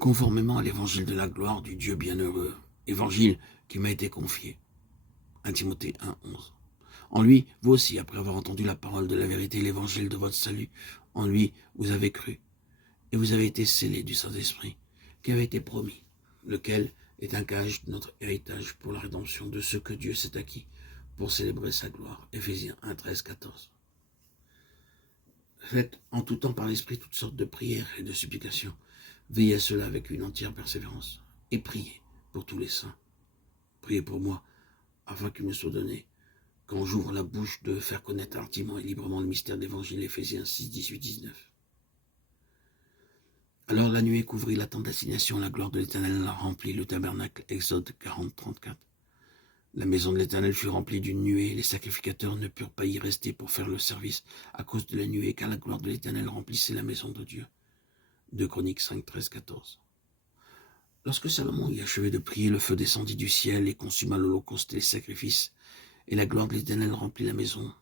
conformément à l'évangile de la gloire du Dieu bienheureux, évangile qui m'a été confié. 1 Timothée 1,11. En lui, vous aussi, après avoir entendu la parole de la vérité, l'évangile de votre salut, en lui, vous avez cru, et vous avez été scellés du Saint-Esprit, qui avait été promis, lequel est un gage de notre héritage pour la rédemption de ce que Dieu s'est acquis, pour célébrer sa gloire. Éphésiens 1, 13, 14. Faites en tout temps par l'Esprit toutes sortes de prières et de supplications. Veillez à cela avec une entière persévérance, et priez pour tous les saints. Priez pour moi, afin qu'il me soit donné, quand j'ouvre la bouche, de faire connaître hardiment et librement le mystère de l'Évangile. Éphésiens 6, 18, 19. Alors la nuée couvrit la tente d'assignation, la gloire de l'Éternel remplit le tabernacle. Exode 40, 34. La maison de l'Éternel fut remplie d'une nuée, les sacrificateurs ne purent pas y rester pour faire le service à cause de la nuée, car la gloire de l'Éternel remplissait la maison de Dieu. 2 Chroniques 5, 13, 14. Lorsque Salomon eut achevé de prier, le feu descendit du ciel et consuma l'holocauste et les sacrifices, et la gloire de l'Éternel remplit la maison.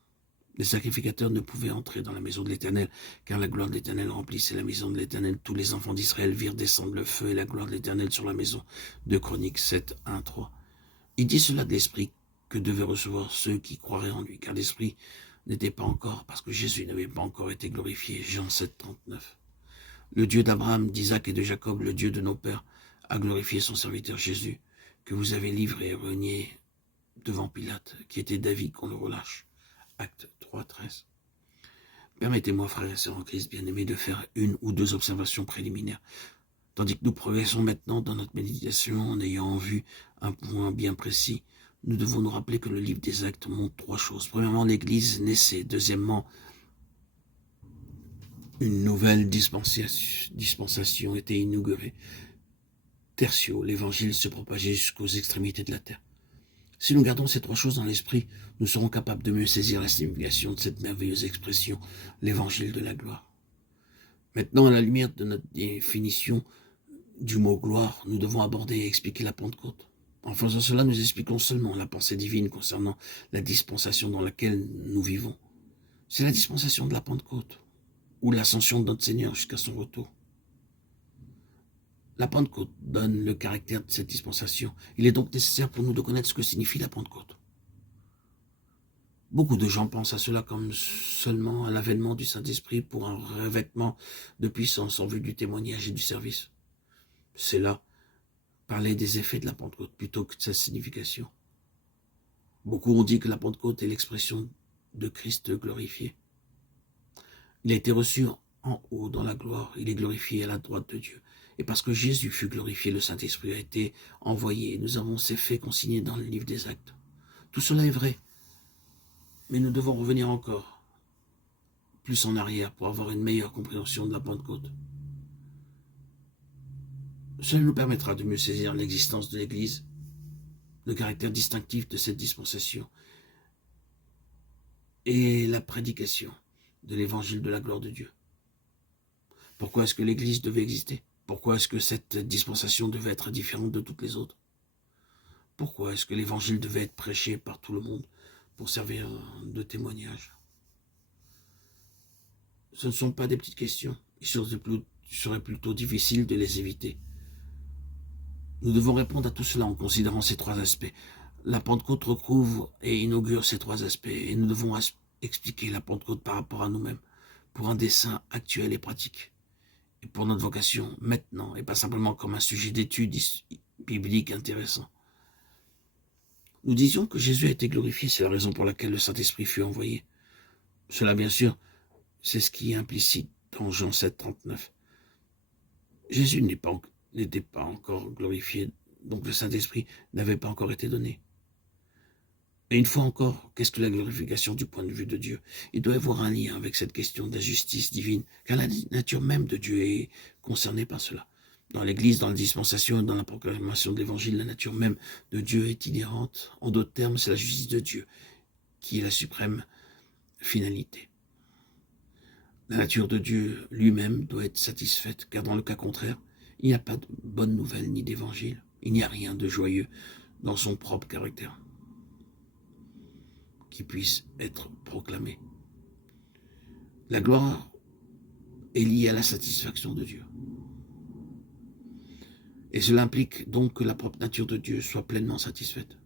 Les sacrificateurs ne pouvaient entrer dans la maison de l'Éternel, car la gloire de l'Éternel remplissait la maison de l'Éternel. Tous les enfants d'Israël virent descendre le feu et la gloire de l'Éternel sur la maison. 2 Chroniques 7, 1, 3. Il dit cela de l'Esprit que devaient recevoir ceux qui croiraient en lui, car l'Esprit n'était pas encore, parce que Jésus n'avait pas encore été glorifié. Jean 7, 39. Le Dieu d'Abraham, d'Isaac et de Jacob, le Dieu de nos pères, a glorifié son serviteur Jésus, que vous avez livré et renié devant Pilate, qui était d'avis qu'on le relâche. Acte 3, 13. Permettez-moi, frères et sœurs en Christ bien-aimés, de faire une ou deux observations préliminaires, tandis que nous progressons maintenant dans notre méditation en ayant en vue un point bien précis. Nous devons nous rappeler que le livre des Actes montre trois choses. Premièrement, l'Église naissait. Deuxièmement, une nouvelle dispensation était inaugurée. Tertio, l'Évangile se propageait jusqu'aux extrémités de la terre. Si nous gardons ces trois choses dans l'esprit, nous serons capables de mieux saisir la signification de cette merveilleuse expression, l'Évangile de la gloire. Maintenant, à la lumière de notre définition du mot gloire, nous devons aborder et expliquer la Pentecôte. En faisant cela, nous expliquons seulement la pensée divine concernant la dispensation dans laquelle nous vivons. C'est la dispensation de la Pentecôte, ou l'ascension de notre Seigneur jusqu'à son retour. La Pentecôte donne le caractère de cette dispensation. Il est donc nécessaire pour nous de connaître ce que signifie la Pentecôte. Beaucoup de gens pensent à cela comme seulement à l'avènement du Saint-Esprit pour un revêtement de puissance en vue du témoignage et du service. C'est là parler des effets de la Pentecôte plutôt que de sa signification. Beaucoup ont dit que la Pentecôte est l'expression de Christ glorifié. Il a été reçu en haut dans la gloire, il est glorifié à la droite de Dieu. Et parce que Jésus fut glorifié, le Saint-Esprit a été envoyé. Et nous avons ces faits consignés dans le livre des Actes. Tout cela est vrai, mais nous devons revenir encore plus en arrière pour avoir une meilleure compréhension de la Pentecôte. Cela nous permettra de mieux saisir l'existence de l'Église, le caractère distinctif de cette dispensation et la prédication de l'évangile de la gloire de Dieu. Pourquoi est-ce que l'Église devait exister? Pourquoi est-ce que cette dispensation devait être différente de toutes les autres? Pourquoi est-ce que l'évangile devait être prêché par tout le monde pour servir de témoignage? Ce ne sont pas des petites questions. Il serait plutôt difficile de les éviter. Nous devons répondre à tout cela en considérant ces trois aspects. La Pentecôte recouvre et inaugure ces trois aspects, et nous devons expliquer la Pentecôte par rapport à nous-mêmes, pour un dessein actuel et pratique, et pour notre vocation maintenant, et pas simplement comme un sujet d'étude biblique intéressant. Nous disions que Jésus a été glorifié, c'est la raison pour laquelle le Saint-Esprit fut envoyé. Cela, bien sûr, c'est ce qui est implicite dans Jean 7, 39. Jésus n'était pas encore glorifié, donc le Saint-Esprit n'avait pas encore été donné. Et une fois encore, qu'est-ce que la glorification du point de vue de Dieu? Il doit y avoir un lien avec cette question de la justice divine, car la nature même de Dieu est concernée par cela. Dans l'Église, dans la dispensation et dans la proclamation de l'Évangile, la nature même de Dieu est inhérente. En d'autres termes, c'est la justice de Dieu qui est la suprême finalité. La nature de Dieu lui-même doit être satisfaite, car dans le cas contraire, il n'y a pas de bonne nouvelle ni d'évangile. Il n'y a rien de joyeux dans son propre caractère qui puisse être proclamé. La gloire est liée à la satisfaction de Dieu. Et cela implique donc que la propre nature de Dieu soit pleinement satisfaite.